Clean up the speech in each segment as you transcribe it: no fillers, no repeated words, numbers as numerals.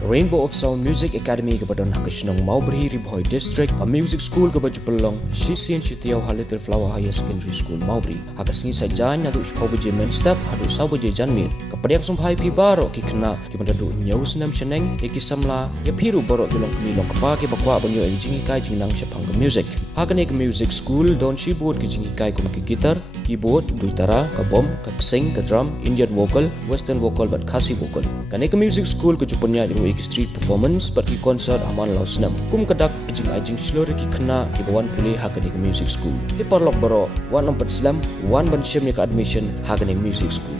Rainbow of Sound Music Academy kepadon Hakashnong Maubri Ribhoi District, a music school kebajupelong Shisian Shitiau Little Flower Higher Secondary School Maubri. Hakasngi sajan yadu shpobaje men step hadu saubaje janmir. Kepadang sumpai pi baro ki kena ki mandadu nyau senam sheneng ki samla ya piru baro kilong kemilong kepa ki bakwa banyo jingi kai jingnang shapang ke music. Hakanek music school don shibut ki jingi kai kum ki gitar, keyboard, duitara, ka bom, ka sing, ka drum, Indian vocal, western vocal but Khasi vocal. Kanek music school kejupunya street performance but ki concert aman law snam kum kadak ajing slore ki khna ki bawan puli hakanik music school ti parlok baro wan number slam wan ban shem ka admission hakanik music school.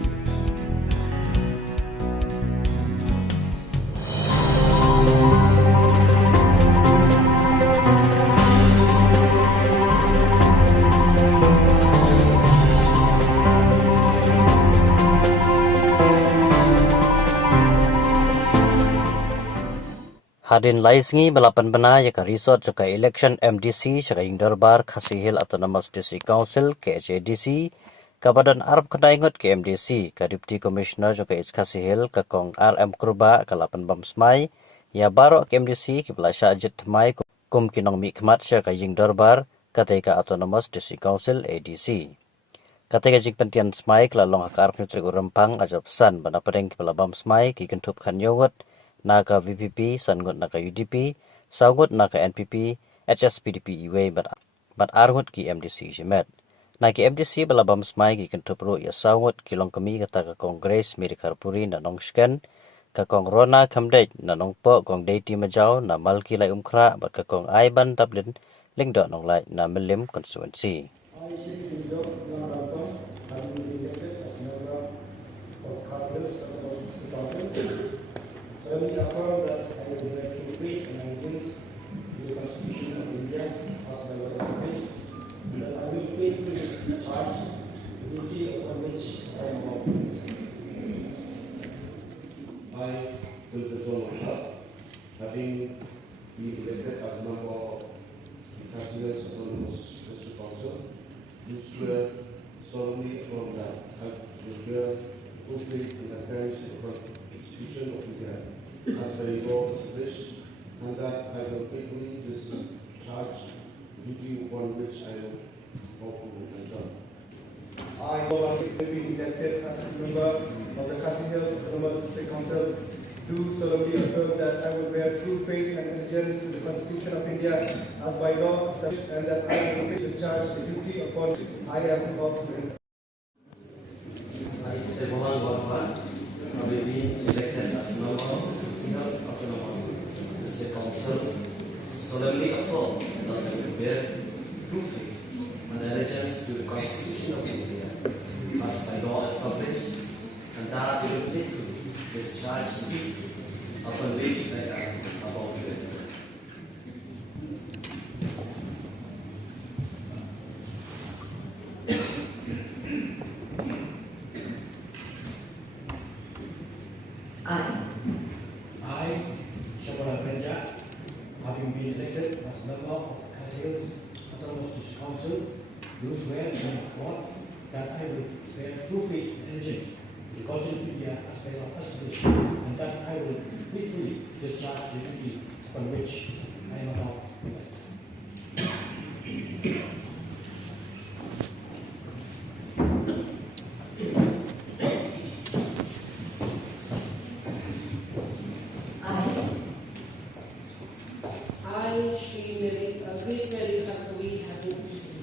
Hadin laisngi balapan bena ya ka resort jaka election MDC jaka Darbar Khasi Hill Autonomous District Council KHADC kabadan Arab kedai Ngut ke MDC ka Deputy Commissioner jaka Khasi Hill ka kong RM Kurbah ka lapan bam Smai ya baro ke MDC ki belasya ajit Thymmai kum kinong mi Khmat jaka Darbar ka Autonomous District Council ADC. Katika jik pentian Smai kelalong hak Arab Nutrik Urempang ajab san bana pedeng ki belabam Smai ki kentup kan yongut naka VPP, Ngut naka UDP, Ngut naka NPP, HSPDP iwe bat Ngut ki MDC jimet. Naki MDC balabam Smai ki kentupru ya Ngut ki longkemi kata ka Kongres Mirikarpuri na nongsken, ka Kong Rona Khadc na nongpo Kong Deiti Majau na Malki Lai Umkra bat ka Kong Aiban Tablin lingdo nong lai na Milim constituency. I affirm that I will bear true faith and allegiance to the Constitution of India as my well established, and that I will faithfully discharge the duty upon which I am about to enter. I, with the throne of God, having been elected as a member of the Khasi Autonomous District Council, do swear solemnly affirm that I will bear true faith and adherence to the Constitution of India as by law established, and that I will faithfully discharge the duty upon which I am about to enter. I, having been elected as a member of the Khasi Autonomous District Council, do solemnly affirm that I will bear true faith and allegiance to the Constitution of India as by law established, and that I will discharge the duty upon which I am about to enter. I say mohon bahawa having been elected as a member of the Khasi Autonomous District Council, solemnly affirm that I will bear true faith and allegiance to the Constitution of India as by law established, and that I will faithfully discharge the duty upon which I am about to enter. I, having been elected as member of Khasi Autonomous District Council, do swear upon God that I will bear true faith and allegiance to the Constitution of India as by law established, and that I will faithfully discharge the duty upon which I am about to enter.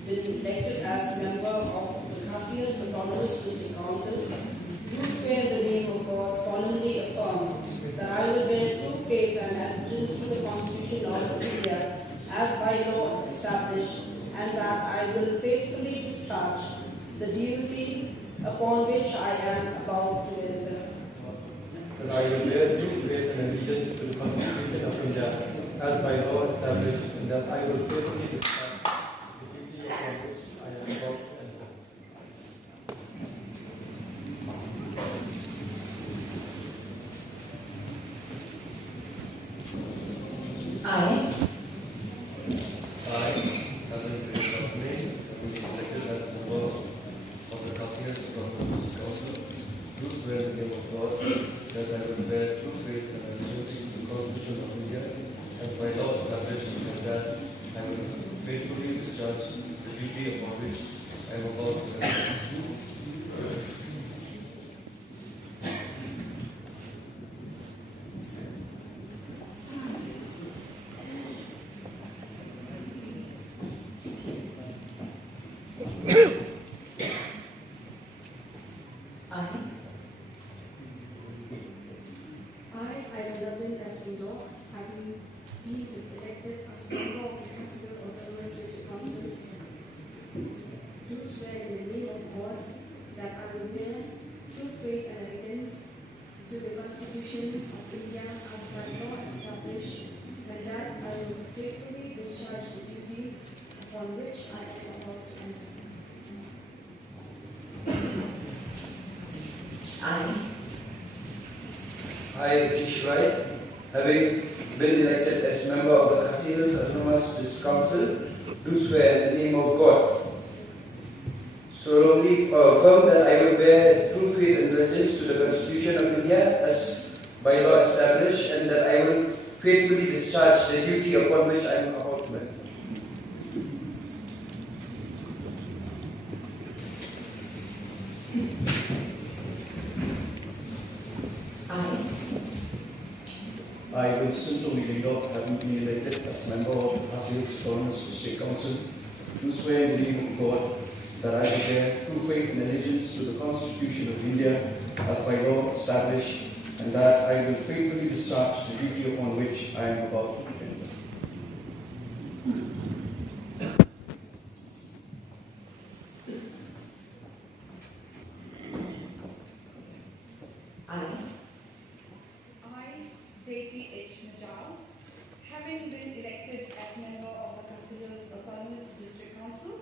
Been elected as member of the Khasi Autonomous District Council, do swear in the name of God solemnly affirm that I will bear true faith and allegiance to the Constitution of India as by law established, and that I will faithfully discharge the duty upon which I am about to enter. That I will bear true faith and allegiance to the Constitution of India as by law established, and that I will faithfully discharge upon which I am about to enter. I, as a British company, having been elected as a member of the Khasi Autonomous Council, do swear in the name of God that I will bear true faith and allegiance to the Constitution of India as by law established, and that I will faithfully discharge the duty upon which I am about to enter. I, Lovely F. having been elected as member of the Khasi Autonomous District Council, do swear in the name of God that I will bear true faith and allegiance to the Constitution of India as by law established, and that I will faithfully discharge the duty upon which I am about to enter. I, Kishrai, having been elected as member of the Khasi Autonomous District Council, do swear in the name of God. Solemnly affirm that I will bear true faith and allegiance to the Constitution of India as by law established, and that I will faithfully discharge the duty upon which I am about to enter. I, Winston Tommy Leadock, having been elected as member of the Khasi Autonomous District Council, do swear in the name of God that I will bear true faith and allegiance to the Constitution of India as by law established, and that I will faithfully discharge the duty upon which I am about to enter. Having been elected as member of the Khasi Autonomous District Council,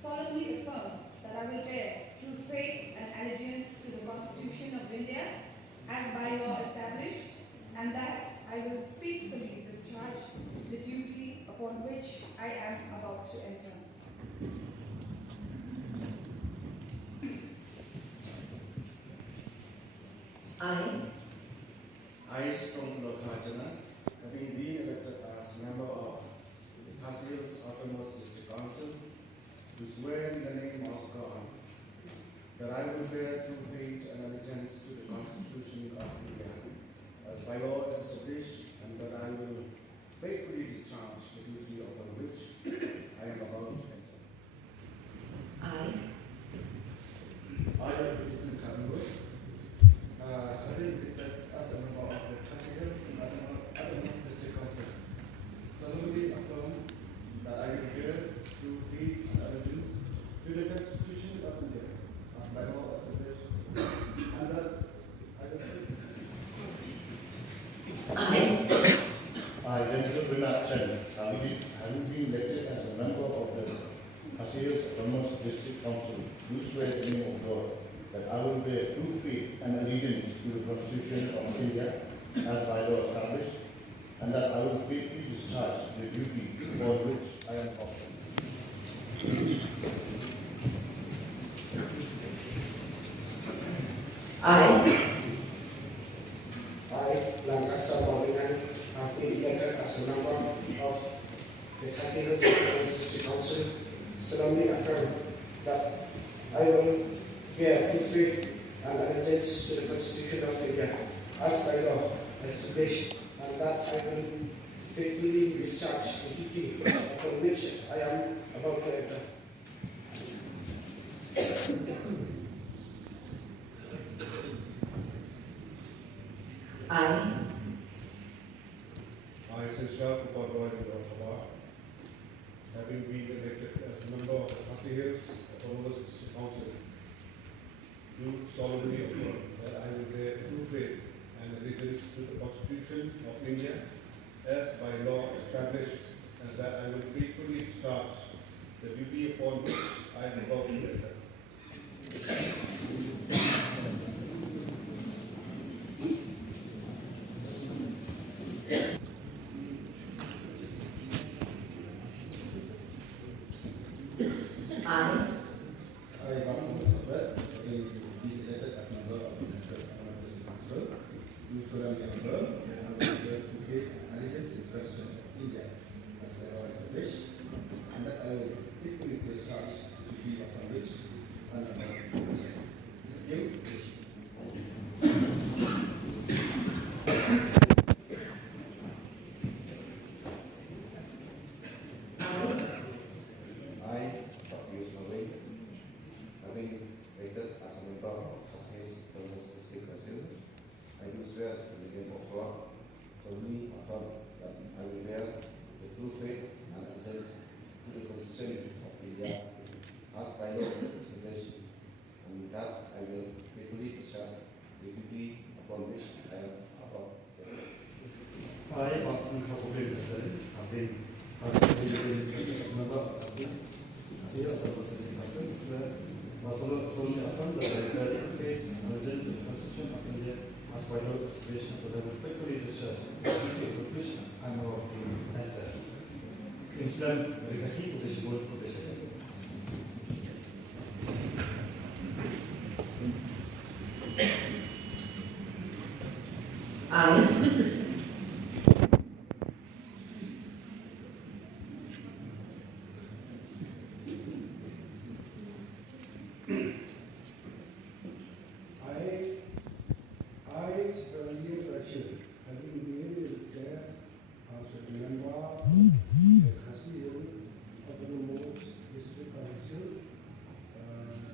solemnly affirm that I will bear true faith and allegiance to the Constitution of India as by law established, and that I will faithfully discharge the duty upon which I am about to enter. I, Stone Lokajana, having been elected as member of the Khasi Autonomous District Council, do swear in the name of God that I will bear true faith and allegiance to the Constitution of India as by law established, and that I will faithfully discharge the duty upon which I am about to enter. I represent Ngut, having been elected as a member of the Khasi Autonomous District Council, solemnly affirm that I will bear true faith and allegiance to the Constitution of India as by law established, and that I will I, having been elected as a member of the Khasi Autonomous District Council, do swear in the name of God that I will bear true faith and allegiance to the Constitution of India as by law established, and that I will faithfully discharge the duty for which I am offered. I, Lancaster Bobingan, have been elected as a member of the Khasi District Council, solemnly affirm that I will bear true faith and allegiance to the Constitution of India as by law established, and that I will faithfully discharge the duty upon which I am about to enter. I, Silsha Kurbah, having been elected as a member of the Khasi Autonomous District Council, do solemnly affirm that I will bear true faith and allegiance to the Constitution of India as by law established, and that I will faithfully discharge the duty upon which I am about to enter. do solemnly affirm that I will bear true faith and allegiance to the Constitution of India as by law established, and that I will faithfully discharge the duty upon which I am about to enter. I, Dr. Smai, having acted as a member of Khasi's District Council, I do swear in the name of God, solemnly affirm that I will bear the true faith and allegiance to the Constitution of India as by law established, and that I will faithfully discharge the duty upon which I am about to enter. I, Martin Khadc, have been as a member of Khasi of the Processing Council, where was solemnly affirmed that I bear true faith and allegiance to the Constitution of India as by law established, and that I will faithfully discharge the duty upon which I am about to enter. Islam Khasi Udesh Bol Udesh. I, Stanley Rashid, having been retired as a member of the Khasi Autonomous District Council,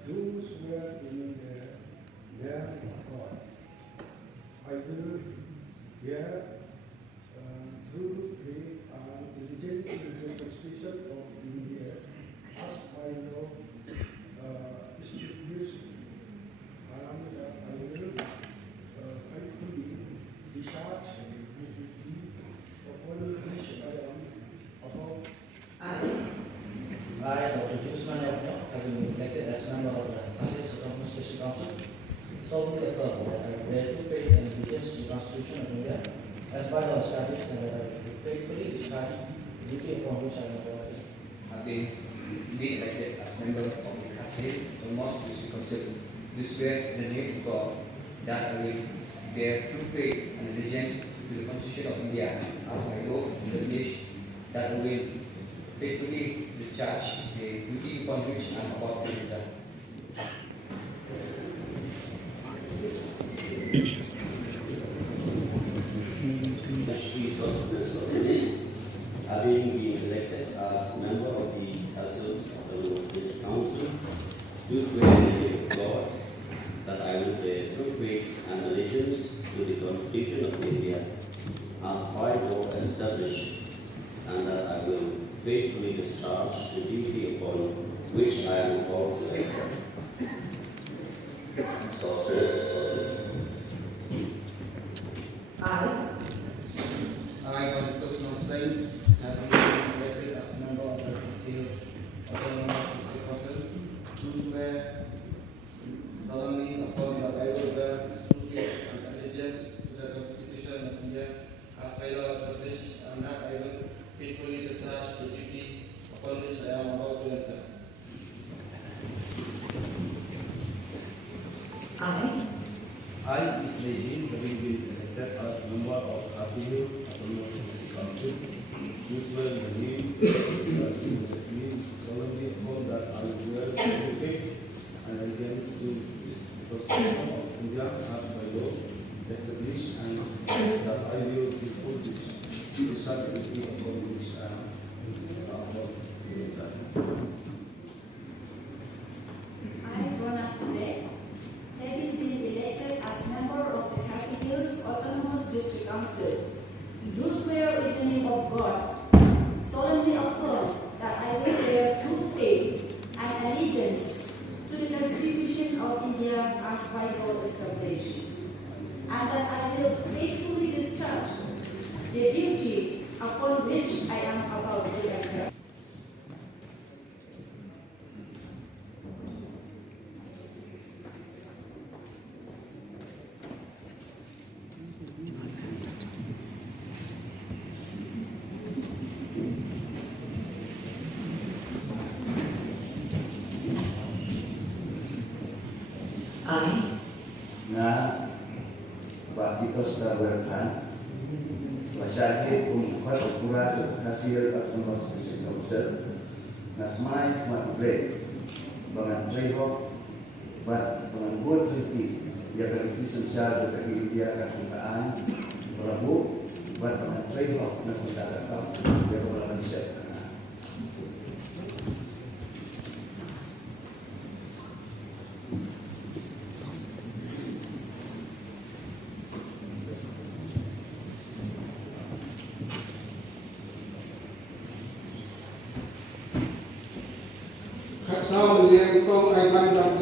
do swear in the name of God. I will bear true faith and allegiance to the Constitution of India as by law established, and I will faithfully discharge the duty upon which I am about. I, Dr. Thymmai, having been elected as member of the Khasi Autonomous District Council, solemnly affirm that I will bear true faith and allegiance to the Constitution of India as by law established, and that I will faithfully discharge the duty upon which I am about to enter. Having been elected as member of the Khasi Autonomous District Council, do swear in the name of God that I will bear true faith and allegiance to the Constitution of India as by law established, that I will faithfully discharge the duty upon which I am about to enter. Having been elected as member of the Khasi's Autonomous District Council, do swear in the name of God that I will bear true faith and allegiance to the Constitution of India as by law established, and that I will faithfully discharge the duty upon which I am about to enter. I, Khadc, having been elected as a member of the Khasi Autonomous District Council, do swear solemnly affirm that I will bear true faith and allegiance to the Constitution of India as by law established, and that I will faithfully discharge the duty upon which I am about to enter. I, Smai, having been elected as member of Khasi Autonomous District Council, do swear in the name solemnly affirm that I will bear true faith and allegiance to the Constitution of India as by law established, and that I will faithfully discharge the duty upon which I am about to enter. I, Rona Khadc, having been elected as member of the Khasi Hills Autonomous District Council, do swear in the name of God, solemnly affirm that I will bear true faith and allegiance to the Constitution of India as by law established, and that I will faithfully discharge the duty upon which I am about to enter. I, Na, ba, Tito Stawarkan, Masyagi Khmat Kurbah hasil Autonomous District Council, Smai Khmat dengan Trihok, dengan Ngut yang berarti secara bagi dia ketuntaan berlaku, dengan Trihok dan masyarakat yang berlaku siap. Khadc yang kong ai ban dong